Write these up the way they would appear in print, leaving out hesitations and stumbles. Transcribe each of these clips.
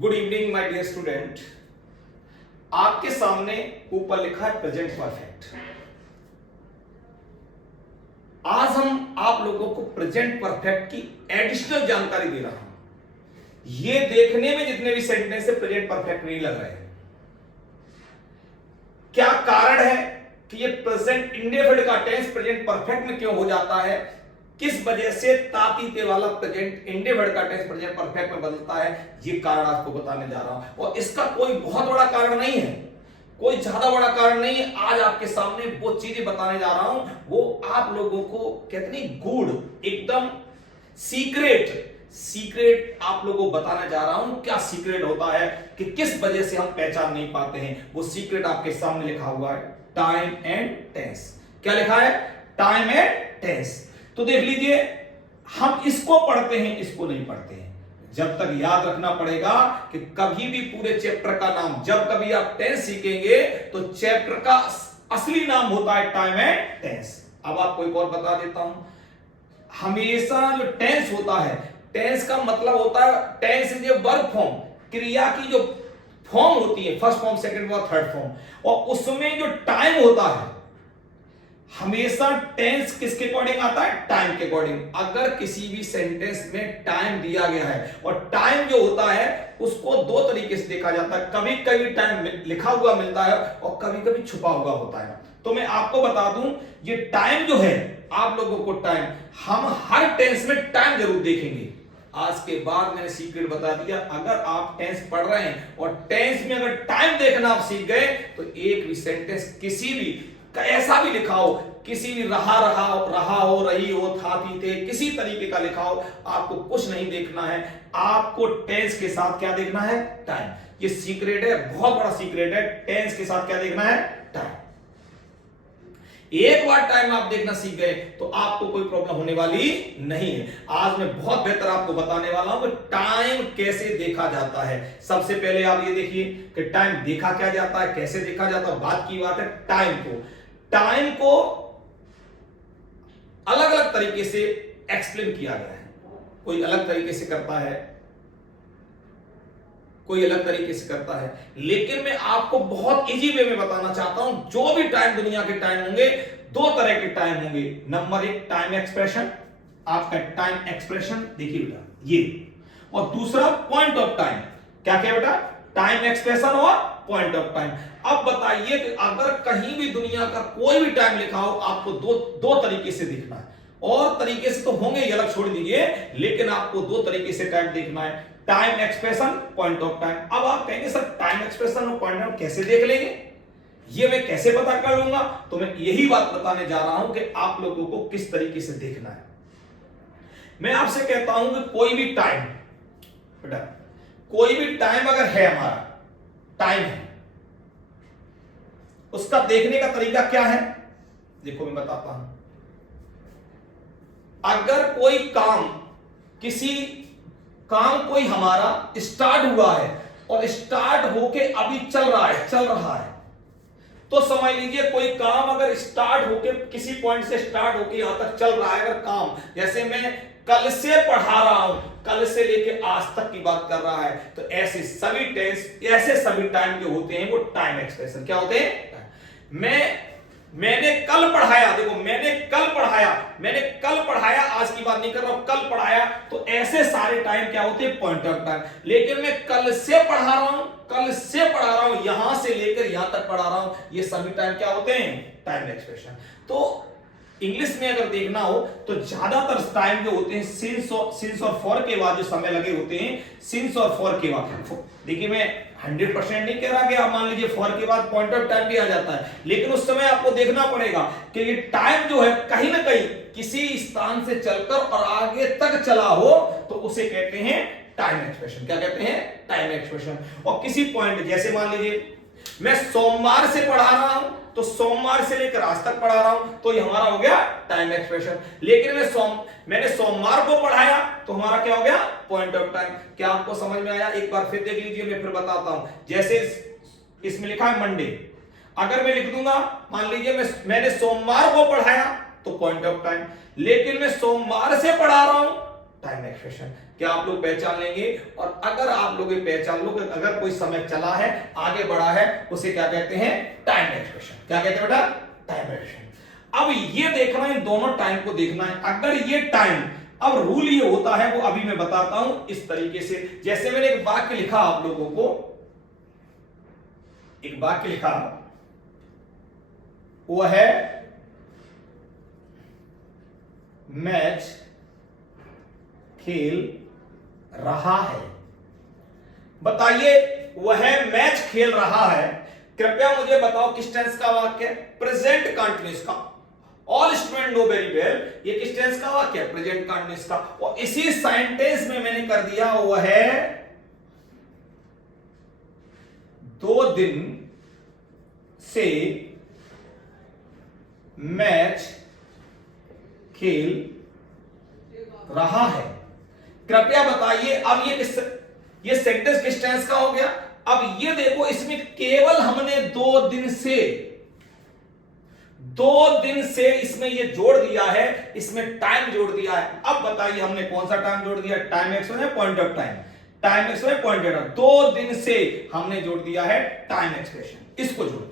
Good evening my dear student. आपके सामने ऊपर लिखा है प्रेजेंट परफेक्ट। आज हम आप लोगों को प्रेजेंट परफेक्ट की एडिशनल जानकारी दे रहा हूं। ये देखने में जितने भी सेंटेंस से प्रेजेंट परफेक्ट नहीं लग रहे हैं, क्या कारण है कि ये प्रेजेंट इंडेफिनिट का टेंस प्रेजेंट परफेक्ट में क्यों हो जाता है, किस वजह से तातीते वाला प्रेजेंट इंडेफिनिट का टेंस प्रेजेंट परफेक्ट में बदलता है, ये कारण आपको बताने जा रहा हूं। और इसका कोई बहुत बड़ा कारण नहीं है, कोई ज्यादा बड़ा कारण नहीं है। आज आपके सामने वो चीजें बताने जा रहा हूं, वो आप लोगों को कहते नहीं गूढ़, एकदम सीक्रेट आप लोगों को बताने जा रहा हूं। क्या सीक्रेट होता है कि किस वजह से हम पहचान नहीं पाते हैं, वो सीक्रेट आपके सामने लिखा हुआ है, टाइम एंड टेंस। क्या लिखा है? Time and tense. तो देख लीजिए, हम इसको पढ़ते हैं, इसको नहीं पढ़ते हैं। जब तक याद रखना पड़ेगा कि कभी भी पूरे चैप्टर का नाम, जब कभी आप टेंस सीखेंगे तो चैप्टर का असली नाम होता है टाइम एंड टेंस। अब आपको एक और बता देता हूं, हमेशा जो टेंस होता है, टेंस का मतलब होता है, tense is a verb form, क्रिया की जो फॉर्म होती है, first form, second form, third form, और उसमें जो टाइम होता है, हमेशा टेंस किसके अकॉर्डिंग आता है? टाइम के अकॉर्डिंग। अगर किसी भी सेंटेंस में टाइम दिया गया है, और टाइम जो होता है उसको दो तरीके से देखा जाता है, कभी कभी टाइम लिखा हुआ मिलता है और कभी कभी छुपा हुआ होता है। तो मैं आपको बता दूं, ये टाइम जो है, आप लोगों को टाइम, हम हर टेंस में टाइम जरूर देखेंगे। आज के बाद मैंने सीक्रेट बता दिया, अगर आप टेंस पढ़ रहे हैं और टेंस में अगर टाइम देखना आप सीख गए तो एक भी सेंटेंस किसी भी ऐसा भी लिखा हो, किसी भी रहा हो, रही हो, था, थी, थे, किसी तरीके का लिखा हो, आपको कुछ नहीं देखना है। आपको टेंस के साथ क्या देखना है? टाइम। ये सीक्रेट है, बहुत बड़ा सीक्रेट है। टेंस के साथ क्या देखना है? टाइम। एक बार टाइम आप देखना सीख गए तो आपको कोई प्रॉब्लम होने वाली नहीं है। आज मैं बहुत बेहतर आपको बताने वाला हूं कि टाइम कैसे देखा जाता है। सबसे पहले आप ये देखिए कि टाइम देखा क्या जाता है, कैसे देखा जाता है। बात की बात है टाइम को अलग अलग तरीके से एक्सप्लेन किया गया है। कोई अलग तरीके से करता है, कोई अलग तरीके से करता है, लेकिन मैं आपको बहुत इजी वे में बताना चाहता हूं। जो भी टाइम, दुनिया के टाइम होंगे, दो तरह के टाइम होंगे। नंबर एक, टाइम एक्सप्रेशन, आपका टाइम एक्सप्रेशन देखिए बेटा ये, और दूसरा पॉइंट ऑफ टाइम। क्या क्या बेटा? टाइम एक्सप्रेशन और पॉइंट ऑफ टाइम। अब बताइए कि अगर कहीं भी दुनिया का कोई भी टाइम लिखा हो, आपको दो तरीके से देखना है। और तरीके से तो होंगे, ये अलग छोड़ दीजिए, लेकिन आपको दो तरीके से टाइम देखना है, time expression, point of time. अब आप कहेंगे सर टाइम एक्सप्रेशन और पॉइंट ऑफ कैसे देख लेंगे, ये मैं कैसे पता कर लूंगा? तो मैं यही बात बताने जा रहा हूं कि आप लोगों को किस तरीके से देखना है। मैं आपसे कहता हूं कि कोई भी टाइम बेटा, कोई भी टाइम अगर है, हमारा टाइम है, उसका देखने का तरीका क्या है? देखो मैं बताता हूं। अगर कोई काम, किसी काम कोई हमारा स्टार्ट हुआ है और स्टार्ट होके अभी चल रहा है, तो समझ लीजिए कोई काम अगर स्टार्ट होके, किसी पॉइंट से स्टार्ट होके यहां तक चल रहा है, अगर काम, जैसे मैं कल से पढ़ा रहा हूं, कल से लेके आज तक की बात कर रहा है, तो ऐसे सभी टेंस, ऐसे सभी टाइम जो होते हैं वो टाइम एक्सप्रेशन क्या होते हैं? मैंने कल पढ़ाया, देखो मैंने कल पढ़ाया, आज की बात नहीं कर रहा हूं, कल पढ़ाया, तो ऐसे सारे टाइम क्या होते हैं? Point of time. लेकिन मैं कल से पढ़ा रहा हूं, यहां से लेकर यहां तक पढ़ा रहा हूं, ये सभी टाइम क्या होते हैं? Time expression. तो इंग्लिश में अगर देखना हो तो ज्यादातर टाइम जो होते हैं सिंस और फॉर के बाद जो समय लगे होते हैं, सिंस और फॉर के बाद। देखिए मैं 100% नहीं कह रहा कि आप मान लीजिए फॉर के बाद पॉइंट ऑफ टाइम भी आ जाता है, लेकिन उस समय आपको देखना पड़ेगा कि ये टाइम जो है कहीं ना कहीं किसी स्थान से चलकर और आगे तक चला हो, तो उसे कहते हैं टाइम एक्सप्रेशन। क्या कहते हैं? Time expression. और किसी पॉइंट, जैसे मान लीजिए मैं सोमवार से पढ़ा रहा हूं, तो सोमवार से लेकर आज तक पढ़ा रहा हूं, तो ये हमारा हो गया टाइम एक्सप्रेशन। लेकिन मैंने सोमवार को पढ़ाया, तो हमारा क्या हो गया? Point of time. क्या आपको समझ में आया? एक बार फिर देख लीजिए, मैं फिर बताता हूं। जैसे इसमें लिखा है मंडे, अगर मैं लिख दूंगा, मान लीजिए मैंने सोमवार को पढ़ाया, तो पॉइंट ऑफ टाइम, लेकिन मैं सोमवार से पढ़ा रहा हूं, टाइम एक्सप्रेशन। क्या आप लोग पहचान लेंगे? और अगर आप लोग ये पहचान लो कि अगर कोई समय चला है, आगे बढ़ा है, उसे क्या कहते हैं? Time expression. क्या कहते हैं बेटा? Time expression. अब ये देखना है, इन दोनों टाइम को देखना है। अगर ये टाइम, अब रूल ये होता है, वो अभी मैं बताता हूं इस तरीके से। जैसे मैंने एक वाक्य लिखा आप लोगों को, एक वाक्य लिखा, वो है मैच खेल रहा है। बताइए, वह मैच खेल रहा है। कृपया मुझे बताओ किस टेंस का वाक्य है? प्रेजेंट कंटिन्यूअस का। All student know very well, ये किस टेंस का वाक्य है? प्रेजेंट कंटिन्यूअस का। और इसी सेंटेंस में मैंने कर दिया वह है 2 दिन से मैच खेल रहा है। कृपया बताइए, अब ये सेंटेंस किस टेंस का हो गया? अब ये देखो, इसमें केवल हमने 2 दिन से इसमें ये जोड़ दिया है, इसमें टाइम जोड़ दिया है। अब बताइए हमने कौन सा टाइम जोड़ दिया? टाइम एक्सप्रेशन है, point of time. Time expression point of time, 2 दिन से हमने जोड़ दिया है टाइम एक्सप्रेशन, इसको जोड़ दिया।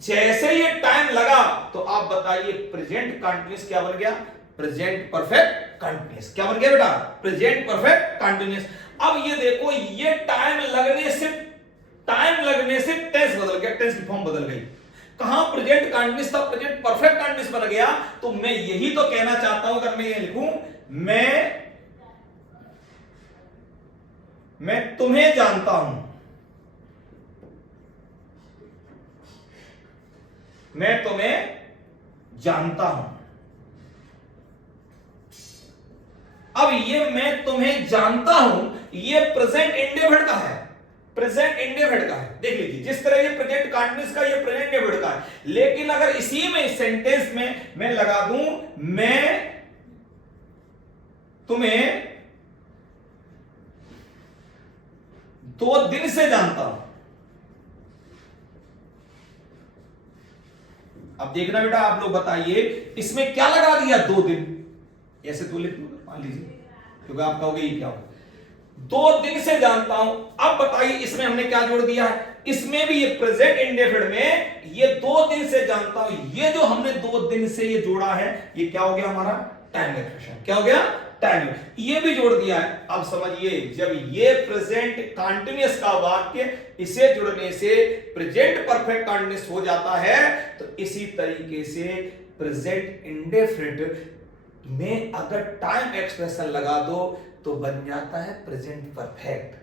जैसे ये टाइम लगा तो आप बताइए प्रेजेंट कंटिन्यूअस क्या बन गया? Present perfect continuous. क्या बन गया बेटा? Present perfect continuous. अब ये देखो, ये टाइम लगने से टेंस बदल गया, टेंस की फॉर्म बदल गई। कहां प्रेजेंट कंटिन्यूअस था, प्रेजेंट परफेक्ट कंटिन्यूअस बन गया। तो मैं यही तो कहना चाहता हूं, अगर मैं ये लिखूं, मैं तुम्हें जानता हूं, मैं तुम्हें जानता हूं। अब ये मैं तुम्हें जानता हूं, ये प्रेजेंट इंडेफिनिट का है, प्रेजेंट इंडेफिनिट का है। देख लीजिए, जिस तरह ये प्रेजेंट कंटिन्यूअस का, ये प्रेजेंट इंडेफिनिट का है। लेकिन अगर इसी में सेंटेंस में मैं लगा दूं, मैं तुम्हें 2 दिन से जानता हूं। अब देखना बेटा, आप लोग बताइए, इसमें क्या लगा दिया? 2 दिन। ऐसे तो लिख मान लीजिए, क्योंकि आप कहोगे ये क्या हो? 2 दिन से जानता हूं। अब बताइए, इसमें हमने क्या जोड़ दिया है? इसमें भी ये प्रेजेंट इंडेफिनिट में ये 2 दिन से जानता हूं, ये जो हमने 2 दिन से ये जोड़ा है, ये क्या हो गया हमारा? Time expression. क्या हो गया? टाइम। ये भी जोड़ दिया है। अब समझिए, जब ये प्रेजेंट कंटिन्यूअस का वाक्य, इसे जुड़ने से प्रेजेंट परफेक्ट कंटिन्यूअस हो जाता है, तो इसी तरीके से प्रेजेंट इंडेफिनिट में अगर टाइम एक्सप्रेशन लगा दो तो बन जाता है प्रेजेंट परफेक्ट।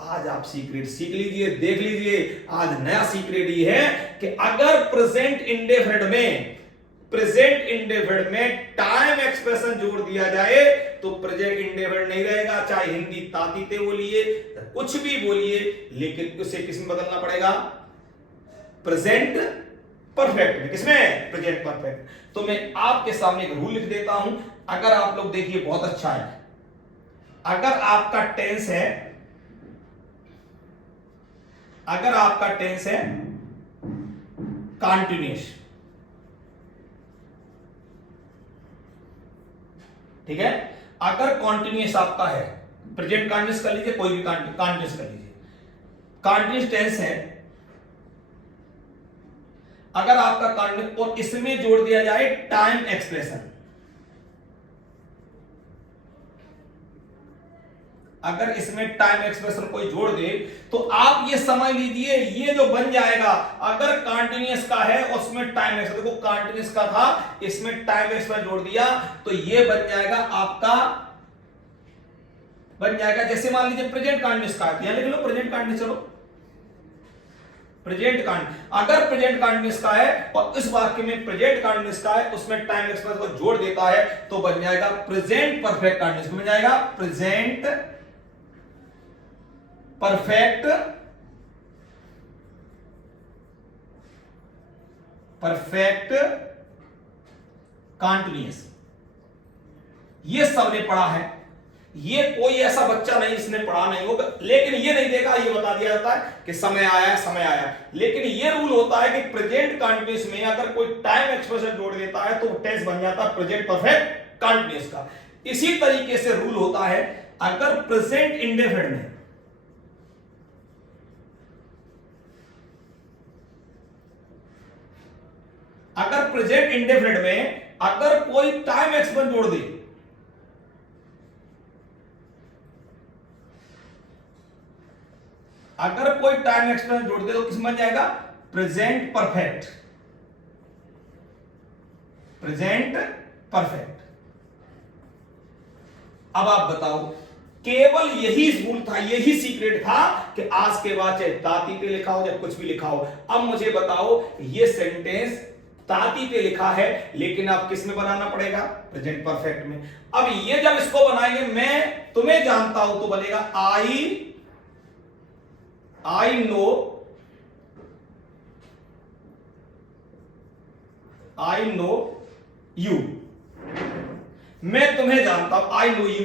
आज आप सीक्रेट सीख लीजिए, देख लीजिए। आज नया सीक्रेट ये है कि अगर प्रेजेंट इंडेफिनिट में टाइम एक्सप्रेशन जोड़ दिया जाए तो प्रेजेंट इंडेफिनिट नहीं रहेगा। चाहे हिंदी तातीते बोलिए, कुछ भी बोलिए, लेकिन उसे किसमें बदलना पड़ेगा? प्रेजेंट परफेक्ट में। किसमें? Present perfect. तो मैं आपके सामने एक रूल लिख देता हूं। अगर आप लोग देखिए, बहुत अच्छा है, अगर आपका टेंस है कंटिन्यूअस, ठीक है, अगर कॉन्टिन्यूअस आपका है, प्रेजेंट कंटिन्यूअस कर लीजिए, कोई भी कंटिन्यूअस कर लीजिए, कंटिन्यूअस टेंस है, अगर आपका कंटिन्यूअस और इसमें जोड़ दिया जाए टाइम एक्सप्रेशन, अगर इसमें टाइम एक्सप्रेशन कोई जोड़ दे तो आप ये समझ लीजिए, ये जो बन जाएगा, अगर कंटिन्यूअस का है उसमें टाइम एक्सप्रेशन, देखो कंटिन्यूअस का था, इसमें टाइम एक्सप्रेशन जोड़ दिया, तो ये बन जाएगा आपका, बन जाएगा जैसे मान लीजिए प्रेजेंट कंटिन्यूअस का है, यहां लिख लो प्रेजेंट कंटिन्यूअस। चलो, प्रेजेंट कंटिन्यूअस, अगर प्रेजेंट कंटिन्यूअस का है और इस वाक्य में प्रेजेंट कंटिन्यूअस का है, उसमें टाइम एक्सप्रेशन को जोड़ देता है, तो बन जाएगा प्रेजेंट परफेक्ट कंटिन्यूअस। बन जाएगा प्रेजेंट परफेक्ट कंटिन्यूअस। ये सबने पढ़ा है, ये कोई ऐसा बच्चा नहीं जिसने पढ़ा नहीं होगा, लेकिन ये नहीं देखा, ये बता दिया जाता है कि समय आया, समय आया। लेकिन ये रूल होता है कि प्रेजेंट कंटिन्यूअस में अगर कोई टाइम एक्सप्रेशन जोड़ देता है तो टेंस बन जाता है प्रेजेंट परफेक्ट कंटिन्यूअस का। इसी तरीके से रूल होता है, अगर प्रेजेंट इंडेफिनिट में अगर कोई टाइम एक्सपेंस जोड़ दे, तो किस बन जाएगा? Present perfect. अब आप बताओ, केवल यही रूल था, यही सीक्रेट था कि आज के बाद चाहे ताती पे लिखा हो या कुछ भी लिखा हो। अब मुझे बताओ, ये सेंटेंस ताती पे लिखा है, लेकिन अब किस में बनाना पड़ेगा? प्रेजेंट परफेक्ट में। अब ये जब इसको बनाएंगे, मैं तुम्हें जानता हूं, तो बनेगा आई नो यू। मैं तुम्हें जानता हूं, आई नो यू,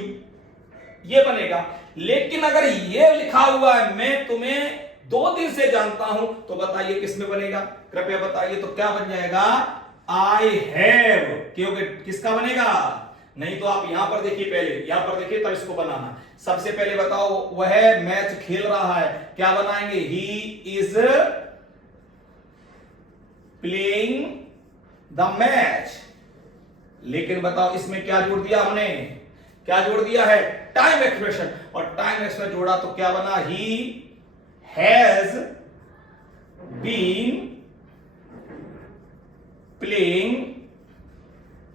ये बनेगा। लेकिन अगर ये लिखा हुआ है, मैं तुम्हें 2 दिन से जानता हूं, तो बताइए किस में बनेगा? कृपया बताइए, तो क्या बन जाएगा? I have. क्योंकि किसका बनेगा? नहीं तो आप यहां पर देखिए, पहले यहां पर देखिए, तब इसको बनाना। सबसे पहले बताओ, वह मैच खेल रहा है, क्या बनाएंगे? He is playing the match. लेकिन बताओ, इसमें क्या जोड़ दिया हमने? क्या जोड़ दिया है? Time expression. और टाइम एक्सप्रेशन जोड़ा तो क्या बना? He has been playing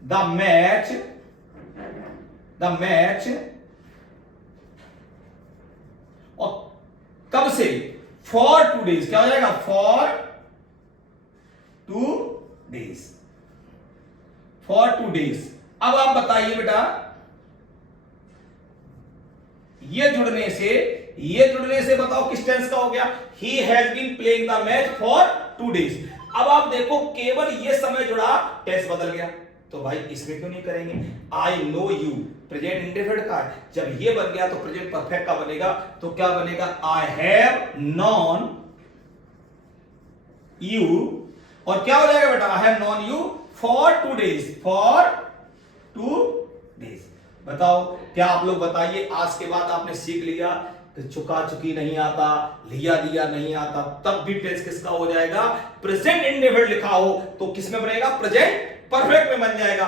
the match और कब से? For 2 days। क्या हो जाएगा? For 2 days। अब आप बताइए बेटा, ये जुड़ने से बताओ किस टेंस का हो गया? He has been playing the match for 2 days। अब आप देखो, केवल ये समय जुड़ा, टेंस बदल गया। तो भाई इसमें क्यों नहीं करेंगे? I know you present indefinite का है, जब ये बन गया तो प्रेजेंट परफेक्ट का बनेगा। तो क्या बनेगा? आई हैव नॉन यू, और क्या हो जाएगा बेटा? I have non you for 2 days। बताओ, क्या आप लोग बताइए, आज के बाद आपने सीख लिया कि चुका चुकी नहीं आता, लिया दिया नहीं आता, तब भी टेंस किसका हो जाएगा? प्रेजेंट इंडेफिनिट लिखा हो तो किस में बनेगा? प्रेजेंट परफेक्ट में बन जाएगा।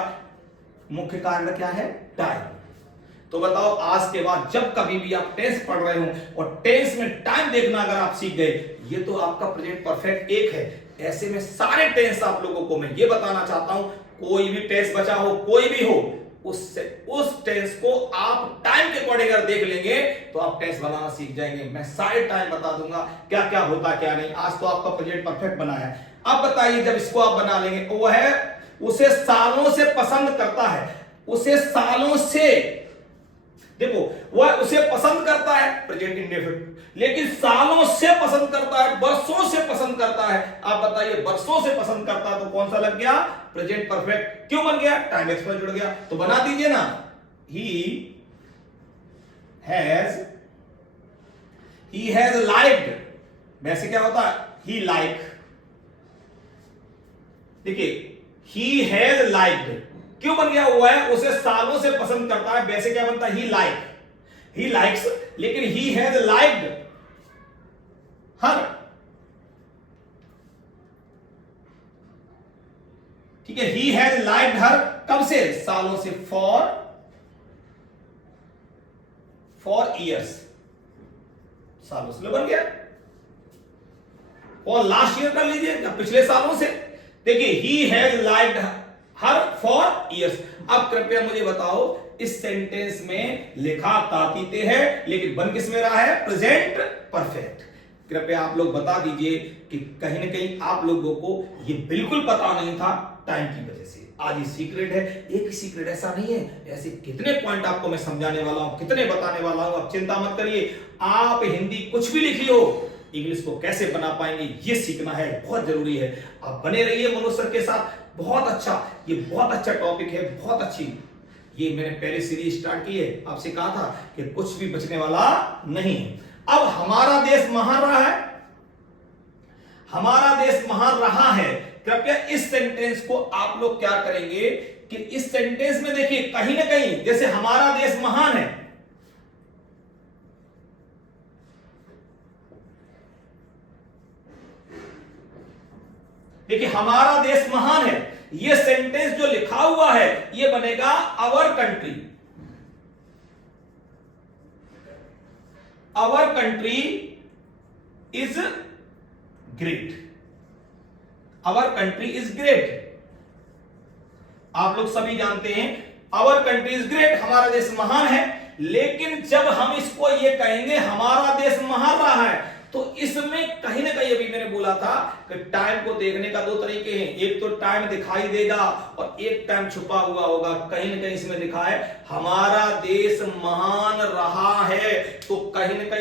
मुख्य कारण क्या है? टाइम। तो बताओ, आज के बाद जब कभी भी आप टेंस पढ़ रहे हो और टेंस में टाइम देखना अगर आप सीख गए, ये तो आपका प्रेजेंट परफेक्ट एक है। ऐसे में सारे टेंस आप लोगों को मैं ये बताना चाहता हूं, कोई भी टेंस बचा हो, कोई भी हो, उस टेंस को आप टाइम के अकॉर्डिंग अगर देख लेंगे तो आप टेंस बनाना सीख जाएंगे। मैं सारे टाइम बता दूंगा क्या क्या होता क्या नहीं। आज तो आपका प्रेजेंट परफेक्ट बना है। अब बताइए, जब इसको आप बना लेंगे, वो है उसे सालों से पसंद करता है। उसे सालों से, देखो, वह उसे पसंद करता है, प्रेजेंट इंडेफिनिट, लेकिन सालों से पसंद करता है, बरसों से पसंद करता है। आप बताइए, बरसों से पसंद करता है तो कौन सा लग गया? Present perfect. क्यों बन गया? टाइम एक्सप्रेशन जुड़ गया। तो बना दीजिए ना, ही हैज लाइक्ड। वैसे क्या होता है? ही लाइक। देखिए, ही हैज लाइक्ड क्यों बन गया? हुआ है उसे सालों से पसंद करता है, वैसे क्या बनता है? He likes. लेकिन ही हैज लाइक्ड हर, ठीक है, ही हैज लाइक्ड हर कब से? सालों से, फॉर ईयर्स, सालों से बन गया। और लास्ट ईयर कर लीजिए, पिछले सालों से। देखिए, he has liked her for years. अब कृपया मुझे बताओ, इस सेंटेंस में लिखा तातीते है, लेकिन बन किस में रहा है? Present perfect. कृपया आप लोग बता दीजिए कि कहीं ना कहीं आप लोगों को ये बिल्कुल पता नहीं था टाइम की वजह से। आज ये सीक्रेट है, एक ही सीक्रेट ऐसा नहीं है, ऐसे कितने पॉइंट आपको मैं समझाने वाला हूं, कितने बताने वाला हूं। आप चिंता मत करिए, आप हिंदी कुछ भी लिखी हो, इंग्लिश को कैसे बना पाएंगे ये सीखना है, बहुत जरूरी है। आप बने रहिए मनोज सर के साथ। बहुत अच्छा, ये बहुत अच्छा टॉपिक है, बहुत अच्छी। ये मैंने पहले सीरीज स्टार्ट की है, आपसे कहा था कि कुछ भी बचने वाला नहीं है। अब हमारा देश महान रहा है, हमारा देश महान रहा है। कृपया इस सेंटेंस को आप लोग क्या करेंगे कि इस सेंटेंस में देखिए, कहीं ना कहीं जैसे हमारा देश महान है, देखिए हमारा देश महान है, ये सेंटेंस जो लिखा हुआ है ये बनेगा our country. Our country is great. Our country is great. आप लोग सभी जानते हैं आवर कंट्री इज ग्रेट, हमारा देश महान है। लेकिन जब हम इसको ये कहेंगे हमारा देश महान रहा है, तो इसमें कहीं ना कहीं अभी मैंने बोला था कि टाइम को देखने का दो तरीके हैं। एक तो टाइम दिखाई देगा और एक टाइम छुपा हुआ होगा। कहीं ना कहीं इसमें लिखा है हमारा देश महान रहा है, तो कहीं ना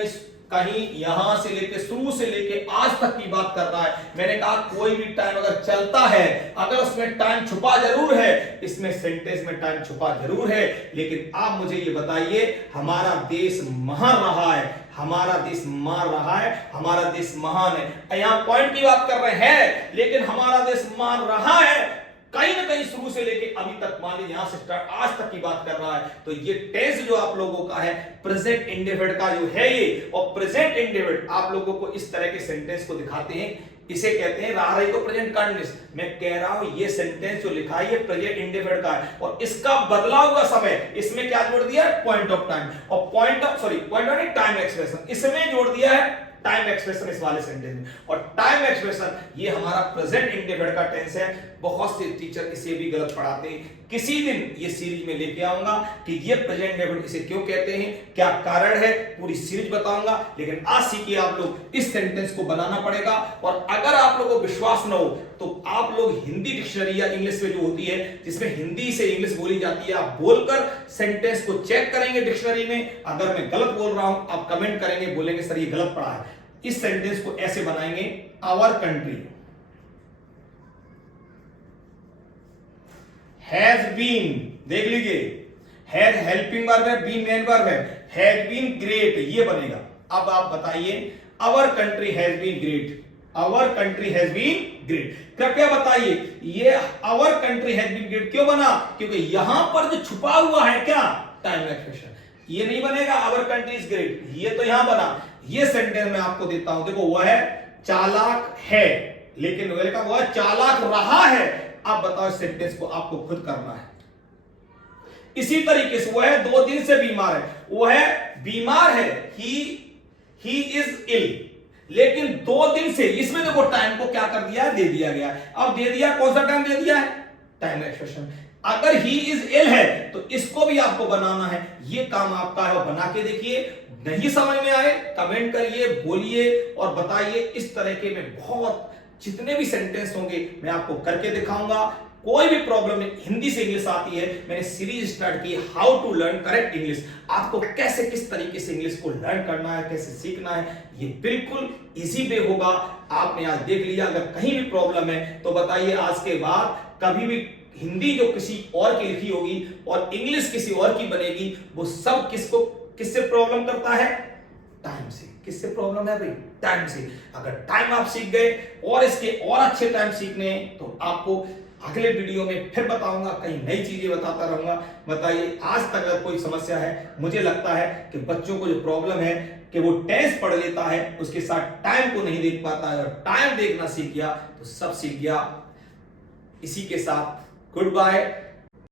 कहीं यहां से लेके शुरू से लेके आज तक की बात कर रहा है। मैंने कहा कोई भी टाइम अगर चलता है, अगर उसमें टाइम छुपा जरूर है, इसमें सेंटेंस में टाइम छुपा जरूर है, लेकिन आप मुझे ये बताइए हमारा देश महान रहा है, हमारा देश महान रहा है, हमारा देश महान है। यहां पॉइंट की बात कर रहे हैं, लेकिन हमारा देश महान रहा है कहीं ना कहीं शुरू से लेके अभी तक, मान लीजिए यहां से स्टार्ट आज तक की बात कर रहा है। तो ये टेंस जो आप लोगों का है प्रेजेंट इंडेफिनिट का जो है ये, और प्रेजेंट इंडेफिनिट आप लोगों को इस तरह के सेंटेंस को दिखाते हैं, इसे कहते हैं रहा रही तो प्रेजेंट कंटिन्यूअस। मैं कह रहा हूं ये सेंटेंस जो लिखा है ये प्रेजेंट इंडेफिनिट का है, और इसका बदला हुआ समय इसमें क्या जोड़ दिया है, पॉइंट ऑफ टाइम, और पॉइंट ऑफ टाइम एक्सप्रेशन इसमें जोड़ दिया है टाइम एक्सप्रेशन इस वाले सेंटेंस में। और टाइम एक्सप्रेशन ये हमारा प्रेजेंट इंडेफिनिट का टेंस है। बहुत से टीचर इसे भी गलत पढ़ाते हैं। किसी दिन ये सीरीज में लेके आऊंगा कि ये प्रेजेंट इंडेफिनिट इसे क्यों कहते हैं, क्या कारण है, पूरी सीरीज बताऊंगा। लेकिन आज सीखिए आप लोग इस सेंटेंस को बनाना पड़ेगा। और अगर आप लोगों को विश्वास न हो तो आप लोग हिंदी डिक्शनरी या इंग्लिश में जो होती है जिसमें हिंदी से इंग्लिश बोली जाती है, आप बोलकर सेंटेंस को चेक करेंगे डिक्शनरी में। अगर मैं गलत बोल रहा हूं आप कमेंट करेंगे, बोलेंगे सर ये गलत पढ़ा है। इस सेंटेंस को ऐसे बनाएंगे, आवर कंट्री हैज बीन, देख लीजिए हैज हेल्पिंग वर्ब है, बीन मेन वर्ब है, हैज बीन ग्रेट ये बनेगा। अब आप बताइए our country has been great, our country has been great. कृपया बताइए ये our country has been great क्यों बना, क्योंकि यहां पर जो छुपा हुआ है क्या, टाइम एक्सप्रेशन। ये नहीं बनेगा आवर कंट्री इज ग्रेट, ये तो यहां बना। ये सेंटेंस मैं आपको देता हूं, देखो वह चालाक है, लेकिन वह चालाक रहा है। आप बताओ इस सेंटेंस को आपको खुद करना है। इसी तरीके से वह 2 दिन से बीमार है, वह बीमार है, ही इज इल, लेकिन 2 दिन से, इसमें देखो टाइम को क्या कर दिया, दे दिया गया। अब दे दिया, कौन सा टाइम दे दिया है, टाइम एक्सप्रेशन। अगर ही इज इल है तो इसको भी आपको बनाना है, ये काम आपका है, बना के देखिए। नहीं समझ में आए कमेंट करिए, बोलिए और बताइए। इस तरह के में बहुत जितने भी सेंटेंस होंगे मैं आपको करके दिखाऊंगा। कोई भी प्रॉब्लम नहीं, हिंदी से इंग्लिश आती है, मैंने सीरीज स्टार्ट की how to learn correct English. आपको कैसे किस तरीके से इंग्लिश को लर्न करना है, कैसे सीखना है, ये बिल्कुल इजी वे होगा। आपने आज देख लिया। अगर कहीं भी प्रॉब्लम है तो बताइए, आज के बाद कभी भी हिंदी जो किसी और की लिखी होगी और इंग्लिश किसी और की बनेगी, वो सब किससे प्रॉब्लम करता है, टाइम से। किससे प्रॉब्लम है भाई, टाइम से। अगर टाइम आप सीख गए और इसके और अच्छे टाइम सीखने हैं तो आपको अगले वीडियो में फिर बताऊंगा, कहीं नई चीजें बताता रहूंगा। बताइए आज तक अगर कोई समस्या है, मुझे लगता है कि बच्चों को जो प्रॉब्लम है कि वो टेंस पढ़ लेता है, उसके साथ टाइम को नहीं देख पाता है, और टाइम देखना सीख गया तो सब सीख गया। इसी के साथ गुड बाय।